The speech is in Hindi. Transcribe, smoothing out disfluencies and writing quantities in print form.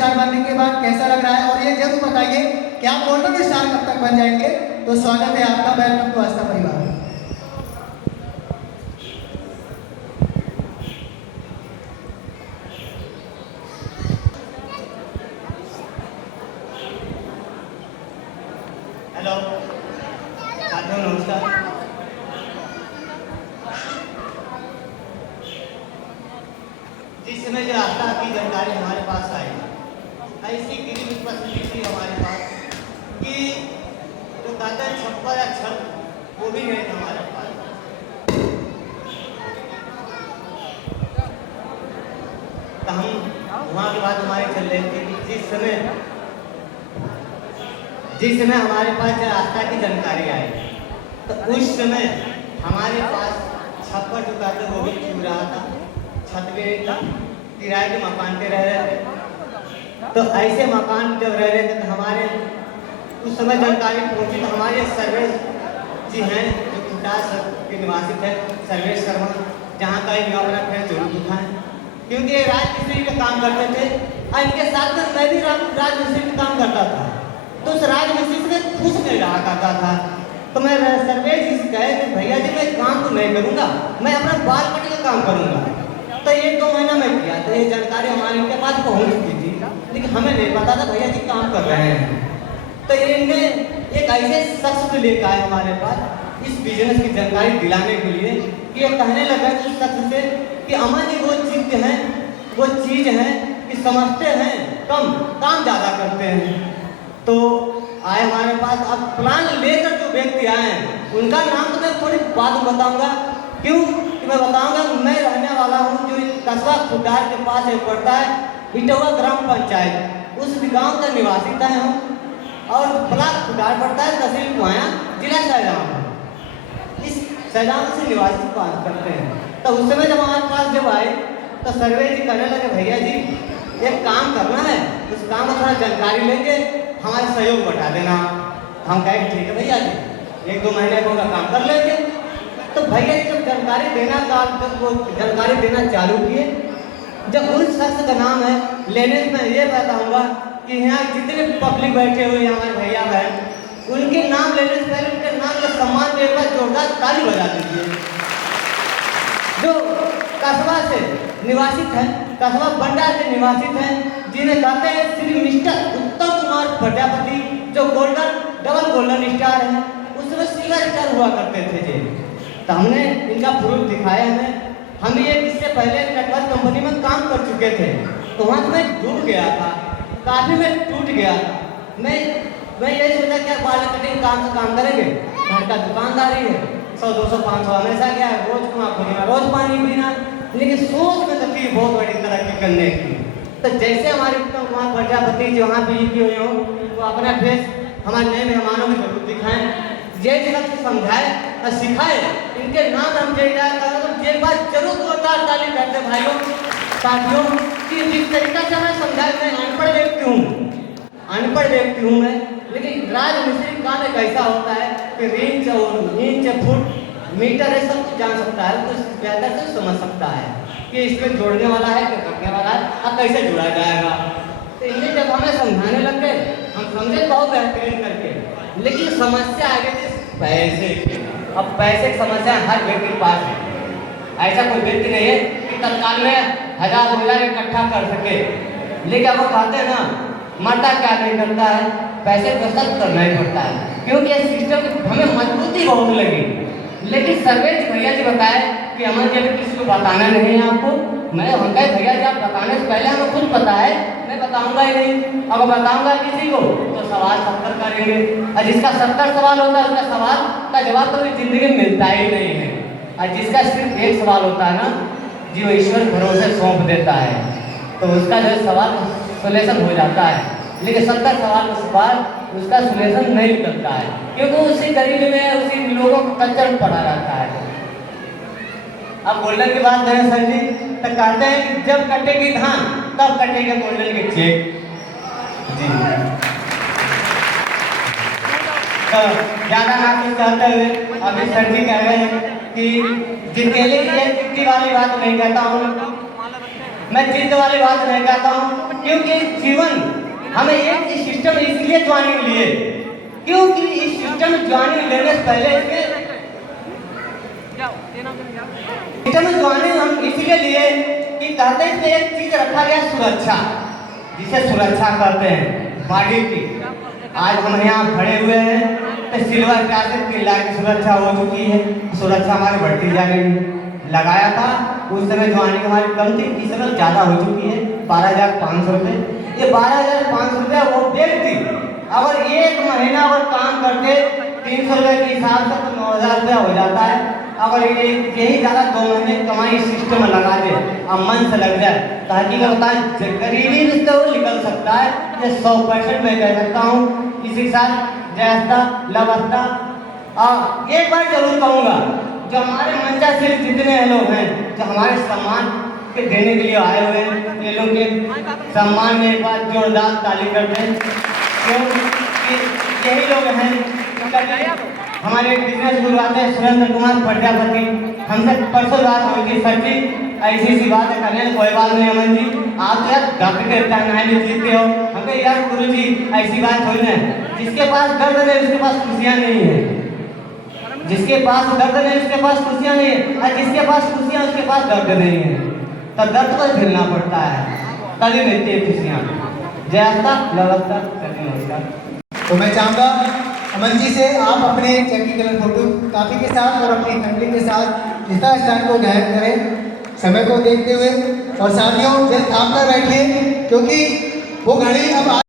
स्टार बनने के बाद कैसा लग रहा है, और ये जरूर बताइए कि आप गोल्डन स्टार कब तक बन जाएंगे। तो स्वागत है आपका वेलकम टू आस्था परिवार। हेलो साथियों, नमस्कार। जिस समय जो आस्था की जानकारी हमारे पास आई, ऐसी गिरी उपस्थिति थी हमारे पास कि जो कहते हैं छप्पर या छत वो भी नहीं था हमारे पास। तो हम वहाँ की बात हमारी चल रही थी कि जिस समय हमारे पास जो आस्था की जानकारी आई, तो उस समय हमारे पास छप्पर जो कहते वो भी छू रहा था, छत भी नहीं था, किराए के मकान पे रह रहे थे। तो ऐसे मकान जब रह रहे थे तो हमारे उस समय जानकारी पहुंची, तो हमारे सर्वेश जी हैं जो खुटास के निवासी थे, सर्वेश शर्मा, जहाँ का इनाम है जरूर दिखाएं, क्योंकि ये राजमिस्त्री का काम करते थे और इनके साथ में मैं भी राजमिस्त्री का काम करता था। तो उस राजमिस्त्री से खुश नहीं रहा करता था। तो मैं सर्वेश जी से कहे कि भैया जी मैं काम तो नहीं करूँगा, मैं अपना बाल कटी का काम करूँगा। तो 1-2 महीना मैं किया, तो ये जानकारी हमारे इनके पास पहुँच चुकी थी, लेकिन हमें नहीं पता था भैया जी काम कर रहे हैं। तो इनने एक ऐसे शख्स को लेकर आए हमारे पास इस बिजनेस की जानकारी दिलाने के लिए कि ये कहने लगा उस शख्स से कि अमन जी वो चीज़ है कि समझते हैं कम, काम ज़्यादा करते हैं। तो आए हमारे पास, अब प्लान लेकर जो व्यक्ति आए हैं उनका नाम तो मैं थोड़ी बाद में बताऊंगा। क्यों कि मैं बताऊंगा मैं रहने वाला हूँ जो कस्बा खुटार के पास एक पड़ता है इटवा ग्राम पंचायत, उस गांव का निवासी था हम, और ब्लॉक खुटार पड़ता है, तहसील कुआया, जिला शाहजहां। इस शाहजहां से निवासी बात करते हैं। तो उस समय जब हमारे पास जब आए तो सर्वे जी कहने लगे भैया जी एक काम करना है, उस काम में थोड़ा जानकारी लेंगे, हमारे सहयोग बता देना। हम कहे ठीक है भैया जी, 1-2 महीने का काम कर लेंगे। तो भैया जी जब जानकारी देना चालू किए, जब उस शख्स का नाम है लेने में ये बताऊंगा कि यहाँ जितने पब्लिक बैठे हुए हमारे भैया बहन, उनके नाम लेने से पहले उनके नाम के सम्मान में एक बार जोरदार ताली बजा दीजिए। जो कस्बा से निवासित हैं, कस्बा बंडा से निवासित हैं, जिन्हें कहते हैं श्री मिस्टर उत्तम कुमार प्रजापति, जो डबल गोल्डन स्टार है, उसमें सिल्वर स्टार हुआ करते थे जी। तो हमने इनका प्रूफ दिखाया हमें। हम ये इससे पहले नेटवर्क कंपनी में काम कर चुके थे, तो वहाँ मैं डूब गया था, काफ़ी मैं टूट गया था। मैं यही सोचा क्या बाल कटिंग काम से काम करेंगे, घर का दुकानदारी है, 100-200-500 हमेशा क्या है, रोज कुआं खोलना, रोज पानी पीना, लेकिन सोच में तो थी बहुत बड़ी तरक्की करने की। तो जैसे हमारे उत्तम कुमार प्रजापति जो वहाँ पे की हुई हो, तो अपना फेस हमारे नए मेहमानों में जरूर दिखाएं, ये जगह समझाए और सिखाए। इनके नाम हम एक बार जरूर 2-4 ताली करते भाइयों साथियों कि जिस तरीका से हमें समझाए। मैं अनपढ़ व्यक्ति हूँ मैं, लेकिन राजमिस्त्री काम एक ऐसा होता है कि इंच फुट मीटर है सब कुछ जान सकता है, तो बेहतर से समझ सकता है कि इसमें जोड़ने वाला है कि कटने वाला है, अब कैसे जोड़ा जाएगा। तो इन्हें जब हमें समझाने लग गए, हम समझे बहुत बेहतरीन करके, लेकिन समस्या आ गई थी पैसे की। अब पैसे की समस्या हर व्यक्ति के पास है, ऐसा कोई व्यक्ति नहीं है कि तत्काल में 1000-2000 इकट्ठा कर सके। लेकिन अब वो कहते हैं ना, मरता क्या नहीं करता है, पैसे को सख्त करना ही पड़ता है, क्योंकि ये सिस्टम हमें मजबूती बहुत लगी। लेकिन सर्वेश भैया जी बताए कि हमें जब किसी को बताना नहीं है आपको, मैं हम कहे भैया जी आप बताने से पहले हमें खुद पता है, मैं बताऊंगा ही नहीं। अगर बताऊंगा किसी को तो सवाल 70 करेंगे, और जिसका 70 सवाल होता है उसका सवाल का जवाब तो जिंदगी में मिलता ही नहीं है, और जिसका सिर्फ एक सवाल होता है ना, जी वो ईश्वर भरोसे सौंप देता है, तो उसका जो सवाल सोल्यूशन हो जाता है। लेकिन 70 सवाल के बाद उसका सोल्यूशन नहीं निकलता है, क्योंकि उसी गरीबी में उसी लोगों को कच्चर पड़ा रहता है। अब गोल्डन की बात करें सर जी, तो कहते हैं कि जब कटेगी धान तब कटेगा गोल्डन के चेक जी। तो ज़्यादा ना कुछ कहते हुए अभी सर जी कह रहे हैं कि जिनके लिए ये चिट्ठी वाली बात नहीं कहता हूँ, मैं जिद वाली बात नहीं कहता हूँ, क्योंकि जीवन हमें एक सिस्टम इसलिए ज्वाइनिंग लिए, क्योंकि इस सिस्टम ज्वाइनिंग लेने से पहले सिस्टम ज्वाइनिंग हम इसलिए लिए कि कहते हैं कि एक चीज रखा गया सुरक्षा, जिसे सुरक्षा कहते हैं बॉडी की। आज हम यहाँ खड़े हुए हैं तो सिल्वर क्लासेस की लाइट की सुरक्षा हो चुकी है, सुरक्षा हमारी बढ़ती जा रही है। लगाया था उस समय ज्वाइनिंग हमारी कम थी, इस समय ज़्यादा हो चुकी है 12,500 रुपये। ये 12,500 रुपये वो व्यक्ति अगर एक महीना अगर काम करते 300 रुपये के हिसाब से तो 9,000 रुपया हो जाता है। अगर यही ज़्यादा 2 महीने कमाई सिस्टम में लगा दे और मन से लग जाए तो हकीकत होता है गरीबी से वो निकल सकता है। ये 100% मैं कह सकता हूँ। इसी के साथ जयस्ता लवस्ता और एक बार जरूर कहूँगा, जो हमारे मंचा सिर्फ जितने लोग हैं जो हमारे सम्मान के देने के लिए आए हुए हैं, ये लोग के सम्मान में एक बार जोरदार ताली करते हैं, क्योंकि यही लोग हैं। हमारे बिजनेस गुरु आते हैं सुरेंद्र कुमार प्रजापति, हमसे परसों बात हुई थी, सर जी ऐसी सी बात है करने कोई बात नहीं। अमन जी आप तो यार डॉक्टर के नहीं जीतते हो। हम कहे यार गुरु जी ऐसी बात हुई ना, जिसके पास दर्द नहीं उसके पास खुशियाँ नहीं है, जिसके पास दर्द नहीं उसके पास खुशियाँ नहीं है, और जिसके पास खुशियाँ उसके पास दर्द नहीं है। तो दर्द को झेलना पड़ता है, तभी मिलती है खुशियाँ। जयस्ता लवस्ता, नमस्कार। तो मैं चाहूँगा अमन जी से आप अपने चक्की कलर फोटो कापी के साथ और अपनी फैमिली के साथ इस स्थान को गायब करें समय को देखते हुए। और साथियों जल्द थाम कर बैठिए, क्योंकि वो घड़ी अब